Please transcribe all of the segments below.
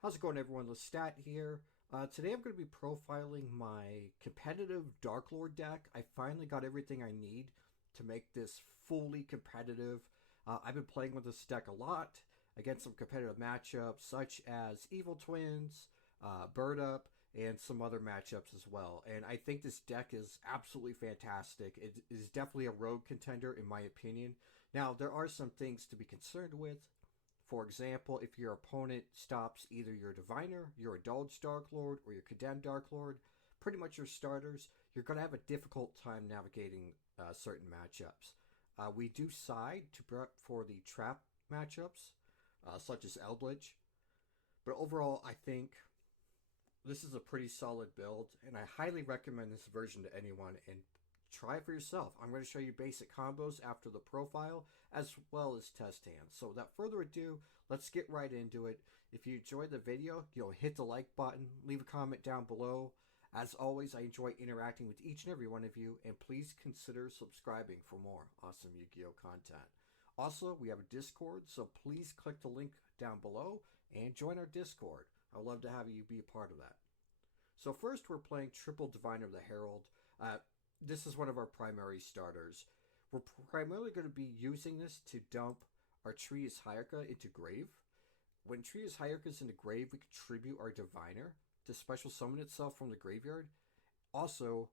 How's it going, everyone? Lestat here. Today I'm going to be profiling my competitive DARKLORD deck. I finally got everything I need to make this fully competitive. I've been playing with this deck a lot against some competitive matchups, such as Evil Twins, Bird Up, and some other matchups as well. And I think this deck is absolutely fantastic. It is definitely a rogue contender, in my opinion. Now, there are some things to be concerned with. For example, if your opponent stops either your Diviner, your Indulged Darklord, or your Condemned Darklord, pretty much your starters, you're going to have a difficult time navigating certain matchups. We do side to prep for the trap matchups, such as Eldritch, but overall, I think this is a pretty solid build, and I highly recommend this version to anyone. And try it for yourself. I'm going to show you basic combos after the profile, as well as test hands. So without further ado, let's get right into it. If you enjoyed the video, hit the like button, leave a comment down below. As always, I enjoy interacting with each and every one of you, and please consider subscribing for more awesome Yu-Gi-Oh content. Also, we have a Discord, so please click the link down below and join our Discord. I'd love to have you be a part of that. So first, we're playing Triple Diviner the Herald. This is one of our primary starters. We're primarily going to be using this to dump our Trias Hierarcha into grave. When Trias Hierarcha is in the grave, we contribute our Diviner to special summon itself from the graveyard. Also,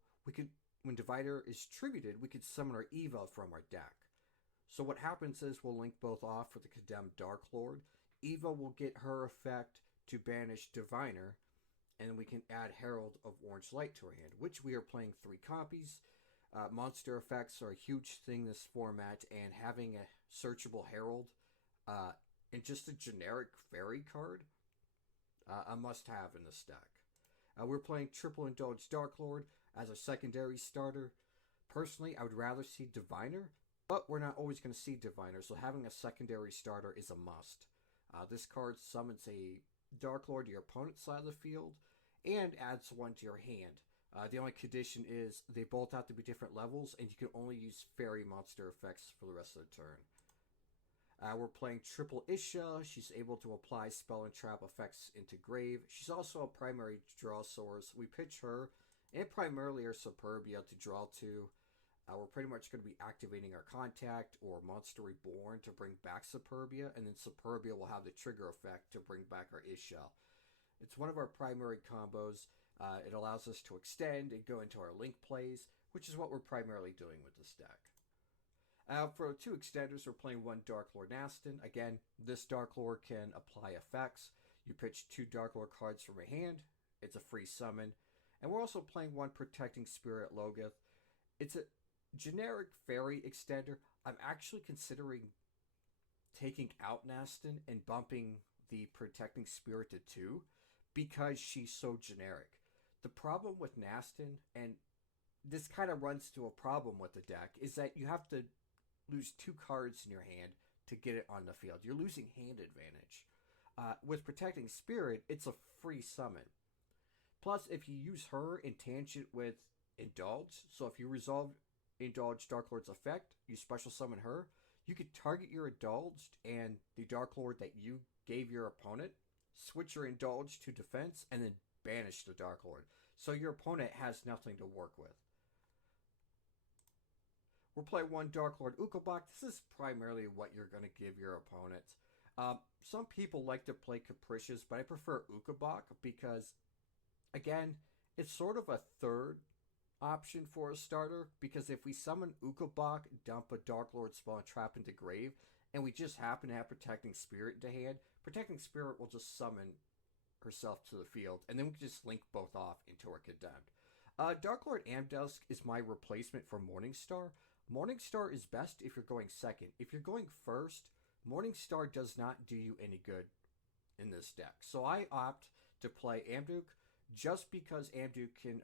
when Diviner is tributed, we could summon our Eva from our deck. So what happens is we'll link both off with the Condemned Darklord. Eva will get her effect to banish Diviner, and we can add Herald of Orange Light to our hand, which we are playing 3 copies. Monster effects are a huge thing this format, and having a searchable Herald and just a generic fairy card, a must-have in this deck. We're playing Triple Indulged Darklord as a secondary starter. Personally, I would rather see Diviner, but we're not always going to see Diviner, so having a secondary starter is a must. This card summons a Darklord to your opponent's side of the field and adds one to your hand. The only condition is they both have to be different levels, and you can only use fairy monster effects for the rest of the turn. We're playing Triple Isha. She's able to apply spell and trap effects into grave. She's also a primary draw source. We pitch her and primarily our Superbia to draw 2. We're pretty much going to be activating our Contact or Monster Reborn to bring back Superbia, and then Superbia will have the trigger effect to bring back our Ishel. It's one of our primary combos. It allows us to extend and go into our link plays, which is what we're primarily doing with this deck. For 2 extenders, we're playing 1 Darklord Nastin. Again, this Darklord can apply effects. You pitch 2 Darklord cards from your hand. It's a free summon. And we're also playing 1 Protecting Spirit Logith. It's a generic fairy extender. I'm actually considering taking out Nastin and bumping the Protecting Spirit to 2 because she's so generic. The problem with Nastin, and this kind of runs to a problem with the deck, is that you have to lose 2 cards in your hand to get it on the field. You're losing hand advantage. With Protecting Spirit, it's a free summon. Plus, if you use her in tangent with Indulge, so if you resolve Indulged Darklord's effect, you special summon her, you could target your Indulged and the Darklord that you gave your opponent, switch your Indulged to defense, and then banish the Darklord. So your opponent has nothing to work with. We'll play 1 Darklord Ukobak. This is primarily what you're going to give your opponent. Some people like to play Capricious, but I prefer Ukobak because, again, it's sort of a third option for a starter, because if we summon Ukobak, dump a Darklord spell and trap into grave, and we just happen to have Protecting Spirit into hand, Protecting Spirit will just summon herself to the field, and then we can just link both off into our Condemned. Darklord Amdusk is my replacement for Morningstar. Morningstar is best if you're going second. If you're going first, Morningstar does not do you any good in this deck. So I opt to play Amduk just because Amduk can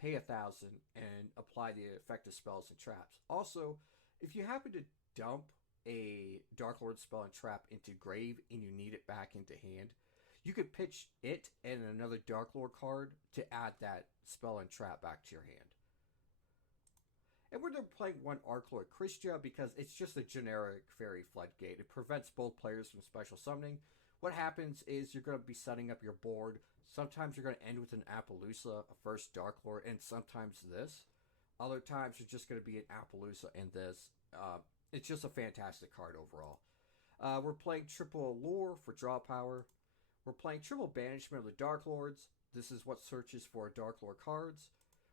pay 1,000 and apply the effective spells and traps. Also, if you happen to dump a Darklord spell and trap into grave and you need it back into hand, you could pitch it and another Darklord card to add that spell and trap back to your hand. And we're playing 1 Arklord Christia because it's just a generic fairy floodgate. It prevents both players from special summoning. What happens is you're going to be setting up your board. Sometimes you're going to end with an Appaloosa, a first Darklord, and sometimes this. Other times you're just going to be an Appaloosa and this. It's just a fantastic card overall. We're playing triple Allure for draw power. We're playing triple Banishment of the Darklords. This is what searches for Darklord cards.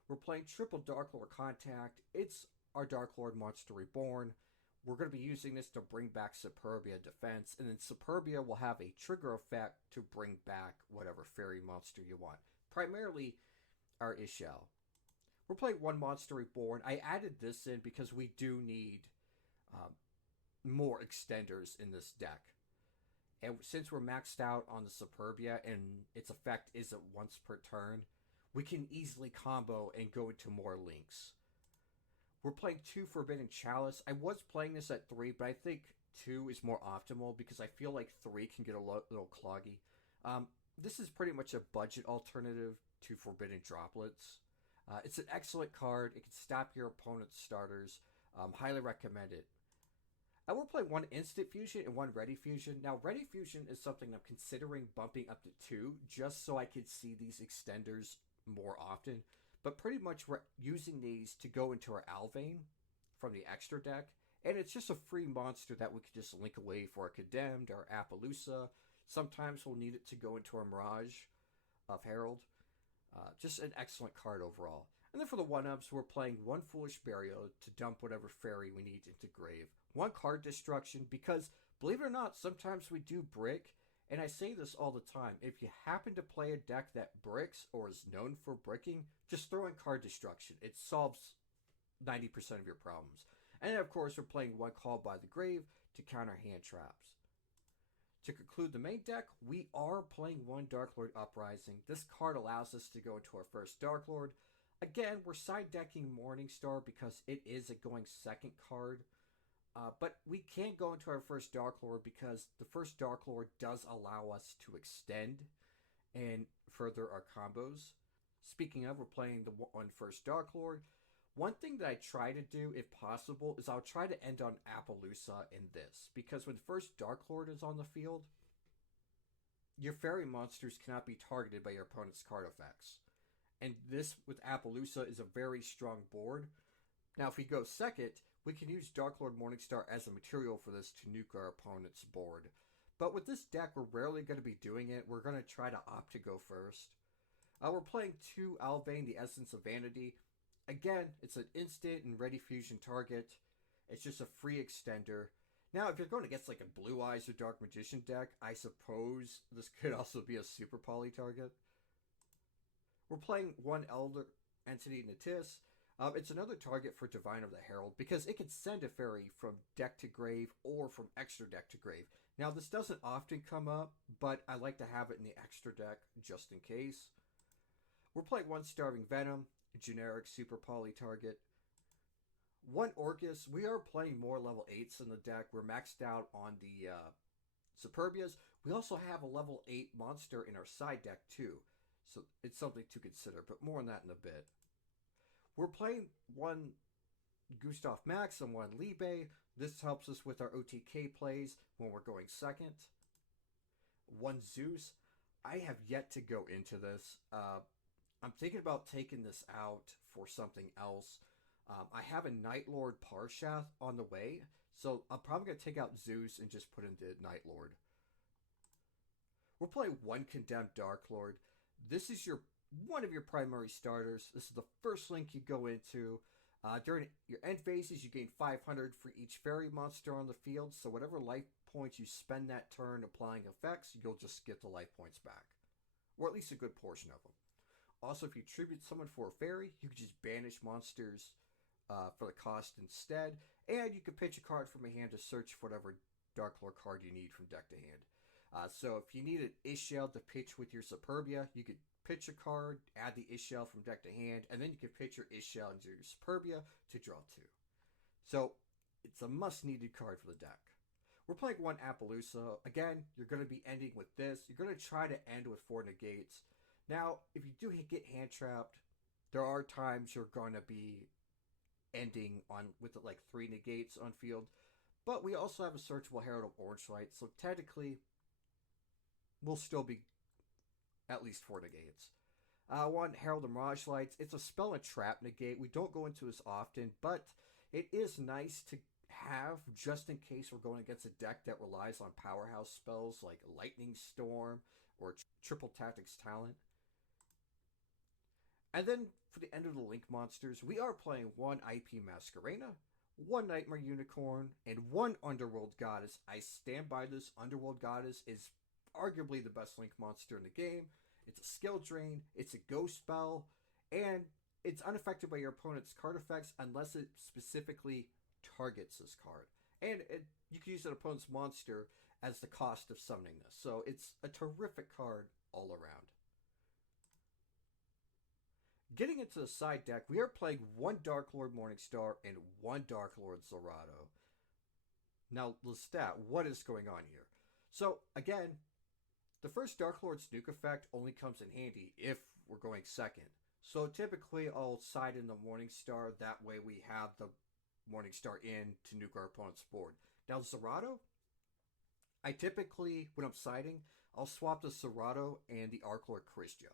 We're playing triple Darklord Contact. It's our Darklord Monster Reborn. We're going to be using this to bring back Superbia Defense, and then Superbia will have a trigger effect to bring back whatever fairy monster you want. Primarily our Ishel. We're playing one Monster Reborn. I added this in because we do need more extenders in this deck. And since we're maxed out on the Superbia and its effect isn't once per turn, we can easily combo and go into more links. We're playing 2 Forbidden Chalice. I was playing this at 3, but I think 2 is more optimal because I feel like 3 can get a little cloggy. This is pretty much a budget alternative to Forbidden Droplets. It's an excellent card. It can stop your opponent's starters. Highly recommend it. We're playing 1 Instant Fusion and 1 Ready Fusion. Now, Ready Fusion is something I'm considering bumping up to 2 just so I could see these extenders more often. But pretty much we're using these to go into our Alvain from the extra deck. And it's just a free monster that we could just link away for a Condemned or Appaloosa. Sometimes we'll need it to go into our Mirage of Herald. Just an excellent card overall. And then for the 1-ups, we're playing 1 Foolish Burial to dump whatever fairy we need into grave. 1 card destruction because, believe it or not, sometimes we do brick. And I say this all the time. If you happen to play a deck that bricks or is known for bricking, just throw in card destruction. It solves 90% of your problems. And then, of course, we're playing 1 Call by the Grave to counter hand traps. To conclude the main deck, we are playing 1 Darklord Uprising. This card allows us to go into our first Darklord. Again, we're side decking Morningstar because it is a going second card. But we can't go into our first Darklord because the first Darklord does allow us to extend and further our combos. Speaking of, we're playing the 1 first Darklord. One thing that I try to do, if possible, is I'll try to end on Appaloosa in this. Because when first Darklord is on the field, your fairy monsters cannot be targeted by your opponent's card effects. And this, with Appaloosa, is a very strong board. Now, if we go second, we can use Darklord Morningstar as a material for this to nuke our opponent's board. But with this deck, we're rarely going to be doing it. We're going to try to opt to go first. We're playing 2 Alvain, the Essence of Vanity. Again, it's an instant and ready fusion target. It's just a free extender. Now, if you're going against like a Blue Eyes or Dark Magician deck, I suppose this could also be a super poly target. We're playing 1 Elder Entity Natis. It's another target for Divine of the Herald because it can send a fairy from deck to grave or from extra deck to grave. Now, this doesn't often come up, but I like to have it in the extra deck just in case. We're playing 1 Starving Venom, a generic super poly target. 1 Orcus. We are playing more level 8s in the deck. We're maxed out on the Superbias. We also have a level 8 monster in our side deck too. So it's something to consider, but more on that in a bit. We're playing 1 Gustav Max and 1 Libe. This helps us with our OTK plays when we're going second. 1 Zeus. I have yet to go into this. I'm thinking about taking this out for something else. I have a Nightlord Parshath on the way, so I'm probably going to take out Zeus and just put in the Nightlord. We're playing 1 Condemned Darklord. This is one of your primary starters. This is the first link you go into. During your end phases, you gain 500 for each fairy monster on the field, so whatever life points you spend that turn applying effects, you'll just get the life points back. Or at least a good portion of them. Also, if you tribute someone for a fairy, you can just banish monsters for the cost instead, and you can pitch a card from a hand to search for whatever Darklord card you need from deck to hand. So if you need an Ishel to pitch with your Superbia, you could pitch a card, add the Ishel from deck to hand, and then you can pitch your Ishel into your Superbia to draw 2. So it's a must-needed card for the deck. We're playing 1 Appaloosa. Again, you're going to be ending with this. You're going to try to end with 4 negates. Now, if you do get hand trapped, there are times you're going to be ending on with like 3 negates on field. But we also have a searchable Herald of Orange Light, so technically will still be at least 4 negates. One, Herald and Mirage Lights. It's a spell and trap negate. We don't go into this often, but it is nice to have just in case we're going against a deck that relies on powerhouse spells like Lightning Storm or Triple Tactics Talent. And then for the end of the Link monsters, we are playing one IP Masquerena, one Nightmare Unicorn, and one Underworld Goddess. I stand by this. Underworld Goddess is arguably the best Link monster in the game. It's a skill drain, it's a ghost spell, and it's unaffected by your opponent's card effects unless it specifically targets this card. And you can use an opponent's monster as the cost of summoning this. So it's a terrific card all around. Getting into the side deck, we are playing one Darklord Morningstar and one Darklord Zerato. Now, Lestat, what is going on here? So, again, the first Darklord Snook effect only comes in handy if we're going second. So typically I'll side in the Morningstar, that way we have the Morningstar in to nuke our opponent's board. Now Zerato, I typically, when I'm siding, I'll swap the Zerato and the Arklord Christia,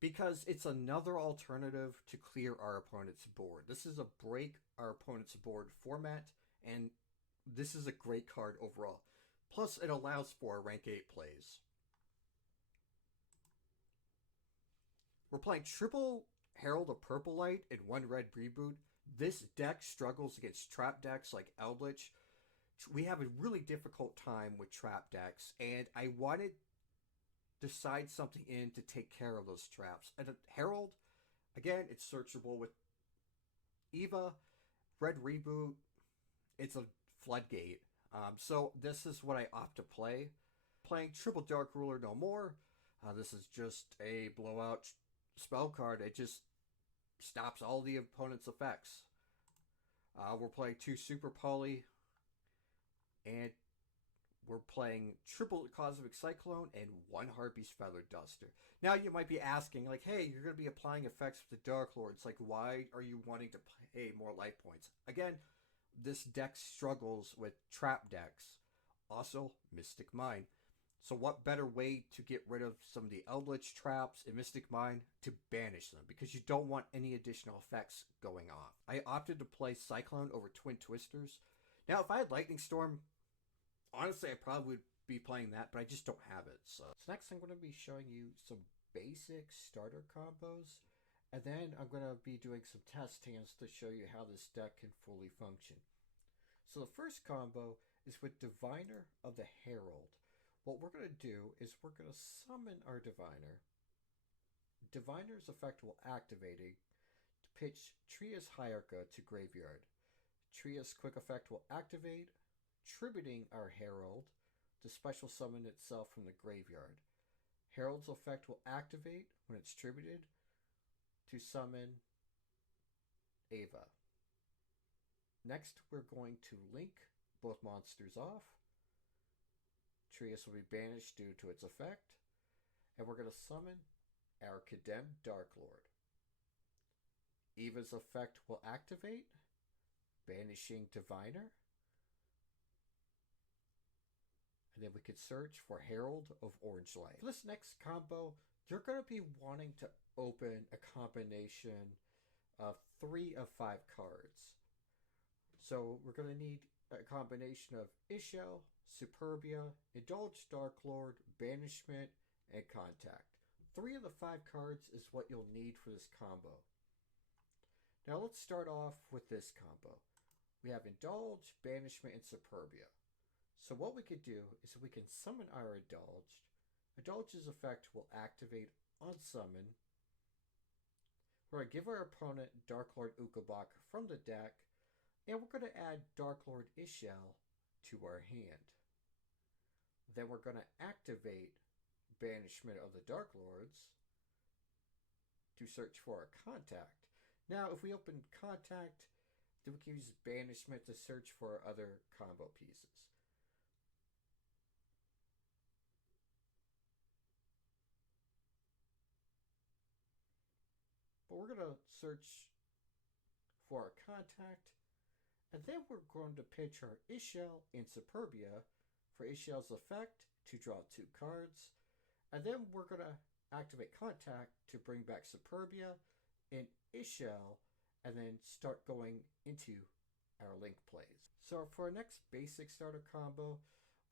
because it's another alternative to clear our opponent's board. This is a break our opponent's board format, and this is a great card overall. Plus it allows for rank 8 plays. We're playing triple Herald of Purple Light and one red reboot. This deck struggles against trap decks like Eldritch. We have a really difficult time with trap decks, and I wanted to side something in to take care of those traps. And Herald, again, it's searchable with Eva, red reboot. It's a floodgate. So this is what I opt to play. Playing triple Dark Ruler no more. This is just a blowout spell card. It just stops all the opponent's effects. We're playing two Super Poly, and we're playing triple Cosmic Cyclone and one Harpy's Feather Duster. Now you might be asking, like, hey, you're going to be applying effects with the Dark Lords. Like, why are you wanting to pay more life points? Again, this deck struggles with trap decks. Also, Mystic Mine. So what better way to get rid of some of the Eldritch traps in Mystic Mine to banish them, because you don't want any additional effects going off. I opted to play Cyclone over Twin Twisters. Now, if I had Lightning Storm, honestly, I probably would be playing that, but I just don't have it. So next I'm going to be showing you some basic starter combos, and then I'm going to be doing some test hands to show you how this deck can fully function. So the first combo is with Diviner of the Herald. What we're going to do is we're going to summon our Diviner. Diviner's effect will activating to pitch Tria's Hierarcha to graveyard. Tria's quick effect will activate, tributing our Herald to special summon itself from the graveyard. Herald's effect will activate when it's tributed to summon Ava. Next, we're going to link both monsters off. Trias will be banished due to its effect, and we're going to summon our condemned Darklord. Eva's effect will activate, banishing Diviner, and then we could search for Herald of Orange Light. For this next combo, you're going to be wanting to open a combination of 3 of 5 cards. So we're going to need a combination of Ishel, Superbia, Indulged Darklord, Banishment, and Contact. 3 of the 5 cards is what you'll need for this combo. Now let's start off with this combo. We have Indulge, Banishment, and Superbia. So what we could do is we can summon our Indulged. Indulge's effect will activate on summon. We're going to give our opponent Darklord Ukobak from the deck, and we're going to add Darklord Ishel to our hand. Then we're going to activate Banishment of the Darklords to search for our Contact. Now, if we open Contact, then we can use Banishment to search for other combo pieces. But we're going to search for our Contact, and then we're going to pitch our Ishel and Superbia for Ishel's effect to draw 2 cards. And then we're going to activate Contact to bring back Superbia and Ishel, and then start going into our link plays. So for our next basic starter combo,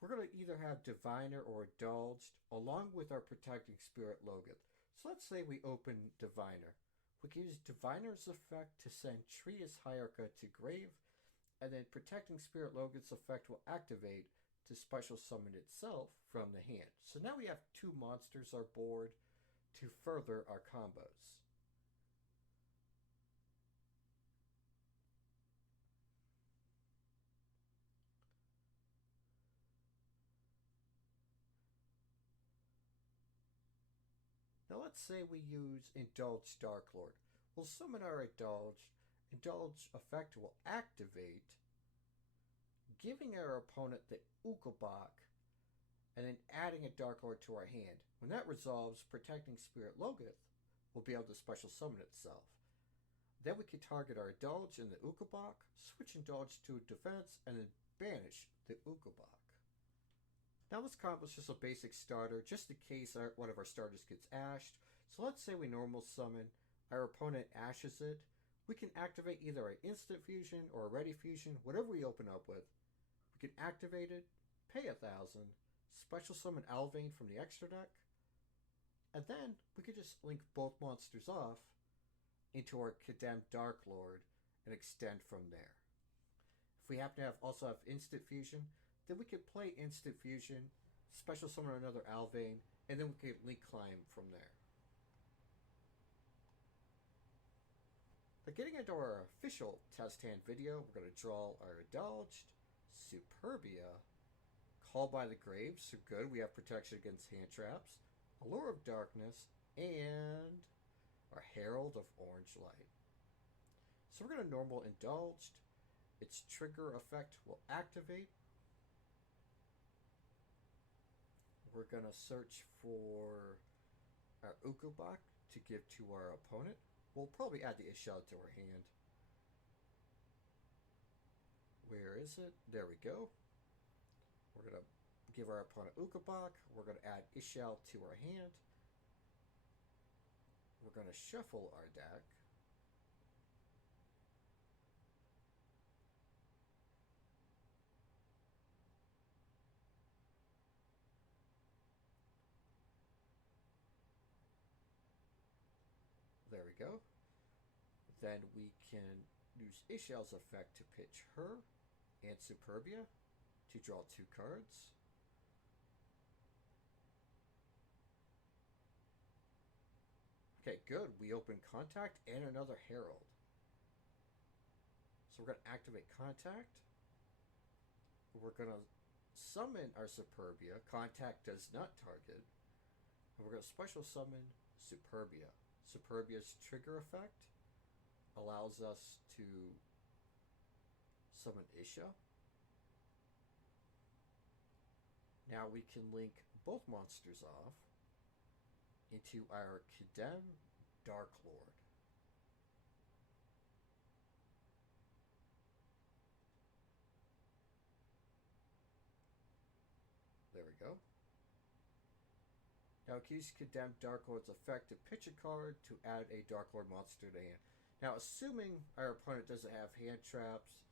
we're going to either have Diviner or Indulged along with our Protecting Spirit Logoth. So let's say we open Diviner. We can use Diviner's effect to send Trias Hierarcha to grave, and then Protecting Spirit Logoth's effect will activate to special summon itself from the hand. So now we have two monsters on our board to further our combos. Now let's say we use Indulged Darklord. We'll summon our Indulged. Indulged effect will activate, giving our opponent the Ukobak, and then adding a Darklord to our hand. When that resolves, Protecting Spirit Logoth will be able to special summon itself. Then we can target our Indulge in the Ukobak, switch Indulge to defense, and then banish the Ukobak. Now this combo is just a basic starter, just in case one of our starters gets ashed. So let's say we normal summon, our opponent ashes it. We can activate either an instant fusion or a ready fusion, whatever we open up with. We can activate it, pay 1,000, special summon Alvain from the extra deck, and then we could just link both monsters off into our condemned Darklord and extend from there. If we happen to also have instant fusion, then we could play instant fusion, special summon another Alvain, and then we could link climb from there. Now getting into our official test hand video, we're going to draw our Indulged, Superbia, Call by the Grave, so good, we have protection against hand traps, Allure of Darkness, and our Herald of Orange Light. So we're going to normal Indulged. Its trigger effect will activate. We're going to search for our Ukobak to give to our opponent. We'll probably add the Ishel to our hand. Where is it? There we go. We're going to give our opponent Ukobak. We're going to add Ishel to our hand. We're going to shuffle our deck. There we go. Then we can use Ishel's effect to pitch her and Superbia to draw 2 cards. Okay, good. We open Contact and another Herald. So we're going to activate Contact. We're going to summon our Superbia. Contact does not target. And we're going to special summon Superbia. Superbia's trigger effect allows us to summon Isha. Now we can link both monsters off into our condemned Darklord. There we go. Now we can use condemned Darklord's effect to pitch a card to add a Darklord monster to hand. Now assuming our opponent doesn't have hand traps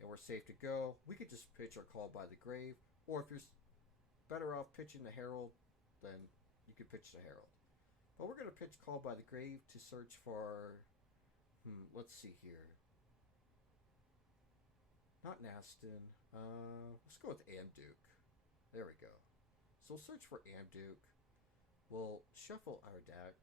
and we're safe to go, we could just pitch our Call by the Grave, or if you're better off pitching the Herald, then you could pitch the Herald. But we're going to pitch Call by the Grave to search for, let's see here. Not Nastin. Let's go with Amduke. There we go. So we'll search for Amduke. We'll shuffle our deck.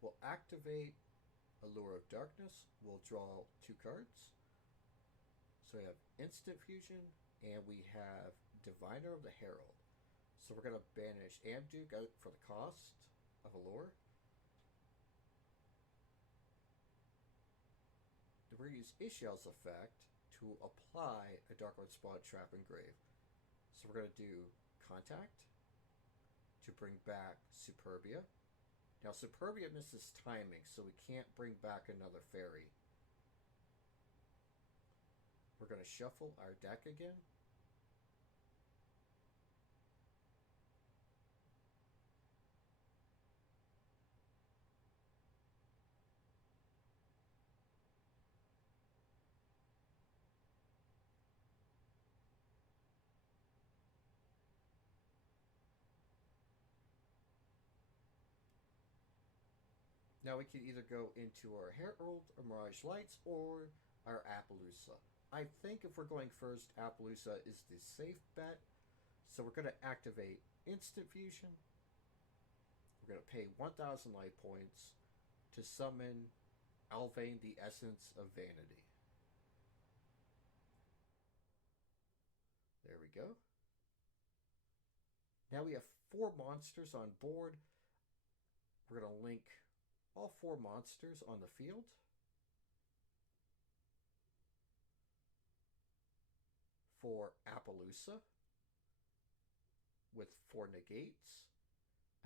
We'll activate Allure of Darkness. We'll draw 2 cards. So we have Instant Fusion, and we have Diviner of the Herald. So we're going to banish Amduke out for the cost of Allure. We're going to use Ishel's effect to apply a Darklord Spawn Trap Engrave. So we're going to do Contact to bring back Superbia. Now Superbia misses timing, so we can't bring back another fairy. We're going to shuffle our deck again. Now we can either go into our Herald or Mirage Lights or our Appaloosa. I think if we're going first, Appaloosa is the safe bet. So we're going to activate Instant Fusion. We're going to pay 1,000 life points to summon Alvain, the Essence of Vanity. There we go. Now we have 4 monsters on board. We're going to link all 4 monsters on the field. For Appaloosa with 4 negates.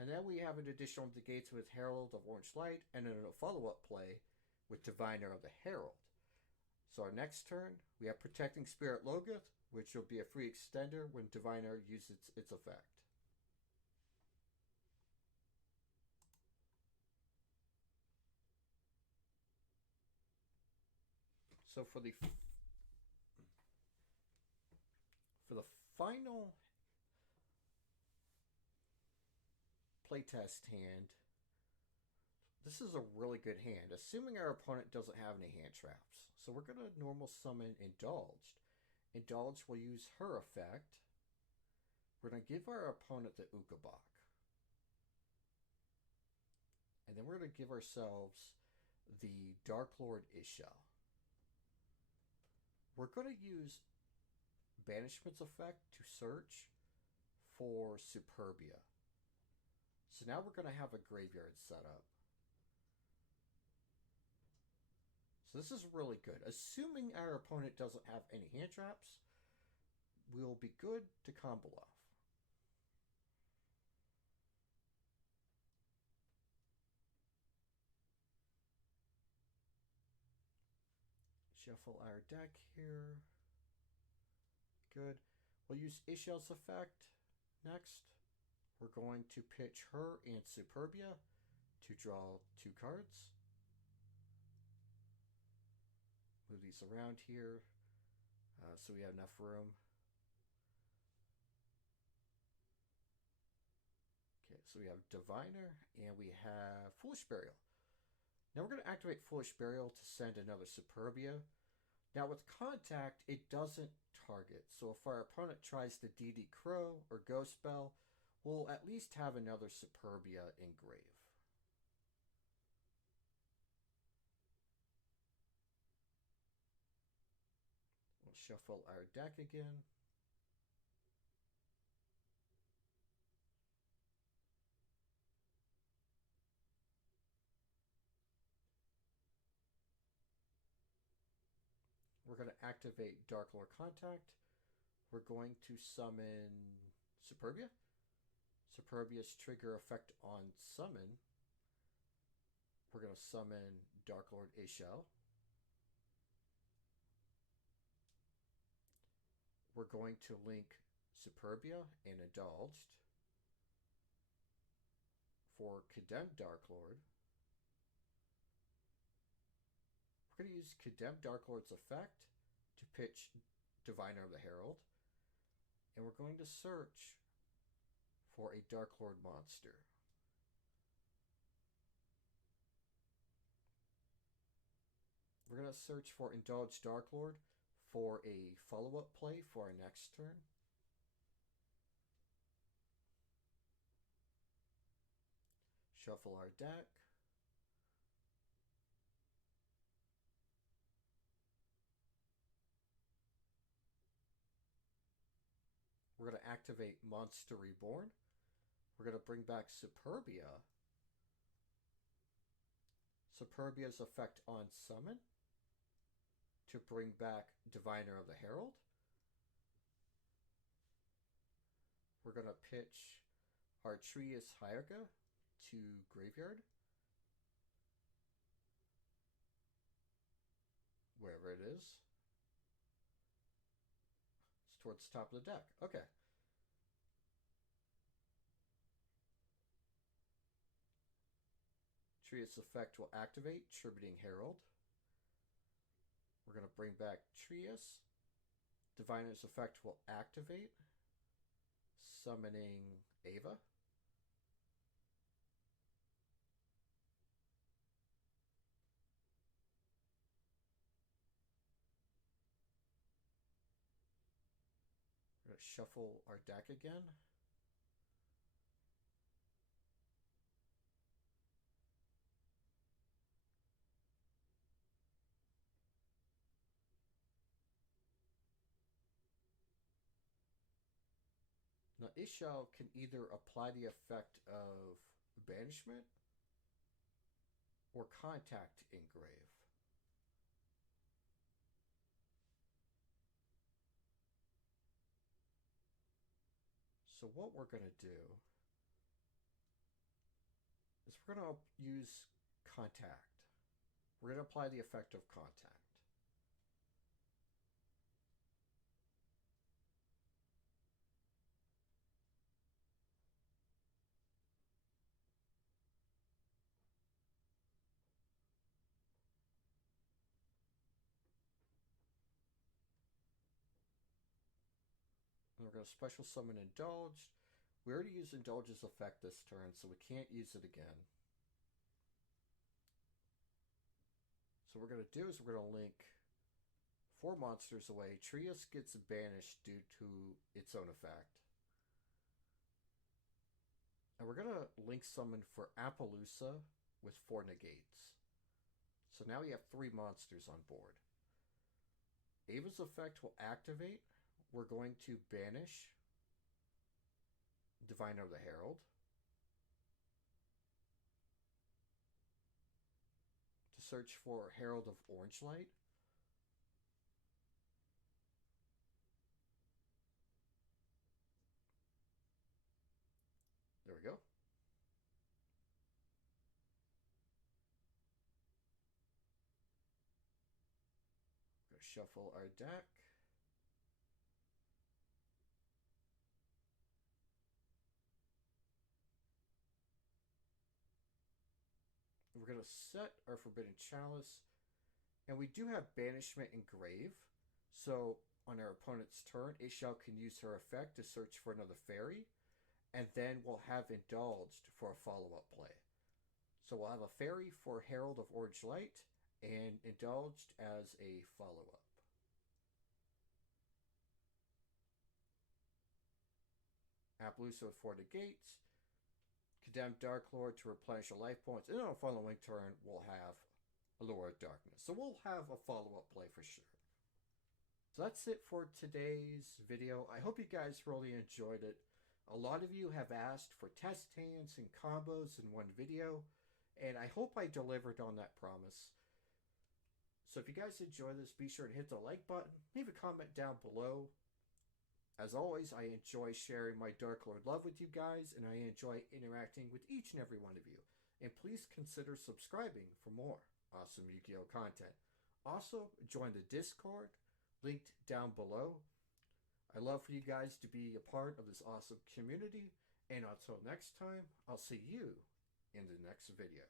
And then we have an additional negates with Herald of Orange Light, and then a follow-up play with Diviner of the Herald. So our next turn, we have Protecting Spirit Logoth, which will be a free extender when Diviner uses its effect. So for the final playtest hand, this is a really good hand, assuming our opponent doesn't have any hand traps. So we're going to normal summon Indulged. Indulged will use her effect. We're going to give our opponent the Ukabak. And then we're going to give ourselves the Darklord Ishel. We're going to use Banishment's effect to search for Superbia. So now we're going to have a graveyard set up. So this is really good. Assuming our opponent doesn't have any hand traps, we'll be good to combo off. Shuffle our deck here. Good. We'll use Ishel's effect next. We're going to pitch her and Superbia to draw 2 cards. Move these around here so we have enough room. Okay, so we have Diviner and we have Foolish Burial. Now we're going to activate Foolish Burial to send another Superbia. Now with Contact, it doesn't target. So if our opponent tries to DD Crow or Ghost Spell, we'll at least have another Superbia engrave. We'll shuffle our deck again. We're going to activate Darklord Contact. We're going to summon Superbia. Superbia's trigger effect on summon. We're going to summon Darklord Ishel. We're going to link Superbia and Indulged for Condemned Darklord. We're going to use Condemned Darklord's effect to pitch Diviner of the Herald. And we're going to search for a Darklord monster. We're going to search for Indulged Darklord for a follow-up play for our next turn. Shuffle our deck. We're going to activate Monster Reborn. We're going to bring back Superbia. Superbia's effect on summon to bring back Diviner of the Herald. We're going to pitch Artrius Hyarga to graveyard, wherever it is. It's towards the top of the deck. Okay. Trius effect will activate, Tributing Herald. We're going to bring back Trius. Diviner's effect will activate, summoning Ava. We're going to shuffle our deck again. Now, Ishal can either apply the effect of Banishment or Contact Engrave. So what we're going to do is we're going to use Contact. We're going to apply the effect of Contact. And we're going to special summon Indulged. We already used Indulge's effect this turn, so we can't use it again. So what we're going to do is we're going to link 4 monsters away. Trius gets banished due to its own effect. And we're going to link summon for Appaloosa with 4 negates. So now we have 3 monsters on board. Ava's effect will activate. We're going to banish Diviner of the Herald. To search for Herald of Orange Light. There we go. We're going to shuffle our deck. We're going to set our Forbidden Chalice. And we do have Banishment Engrave. So on our opponent's turn, Ishal can use her effect to search for another fairy. And then we'll have Indulged for a follow-up play. So we'll have a fairy for Herald of Orange Light and Indulged as a follow-up. Appaloosa with 4 negates. Condemn Darklord to replenish your life points. And on a following turn, we'll have Allure of Darkness. So we'll have a follow-up play for sure. So that's it for today's video. I hope you guys really enjoyed it. A lot of you have asked for test hands and combos in one video, and I hope I delivered on that promise. So if you guys enjoy this, be sure to hit the like button, leave a comment down below. As always, I enjoy sharing my Darklord love with you guys, and I enjoy interacting with each and every one of you. And please consider subscribing for more awesome Yu-Gi-Oh! Content. Also, join the Discord, linked down below. I love for you guys to be a part of this awesome community. And until next time, I'll see you in the next video.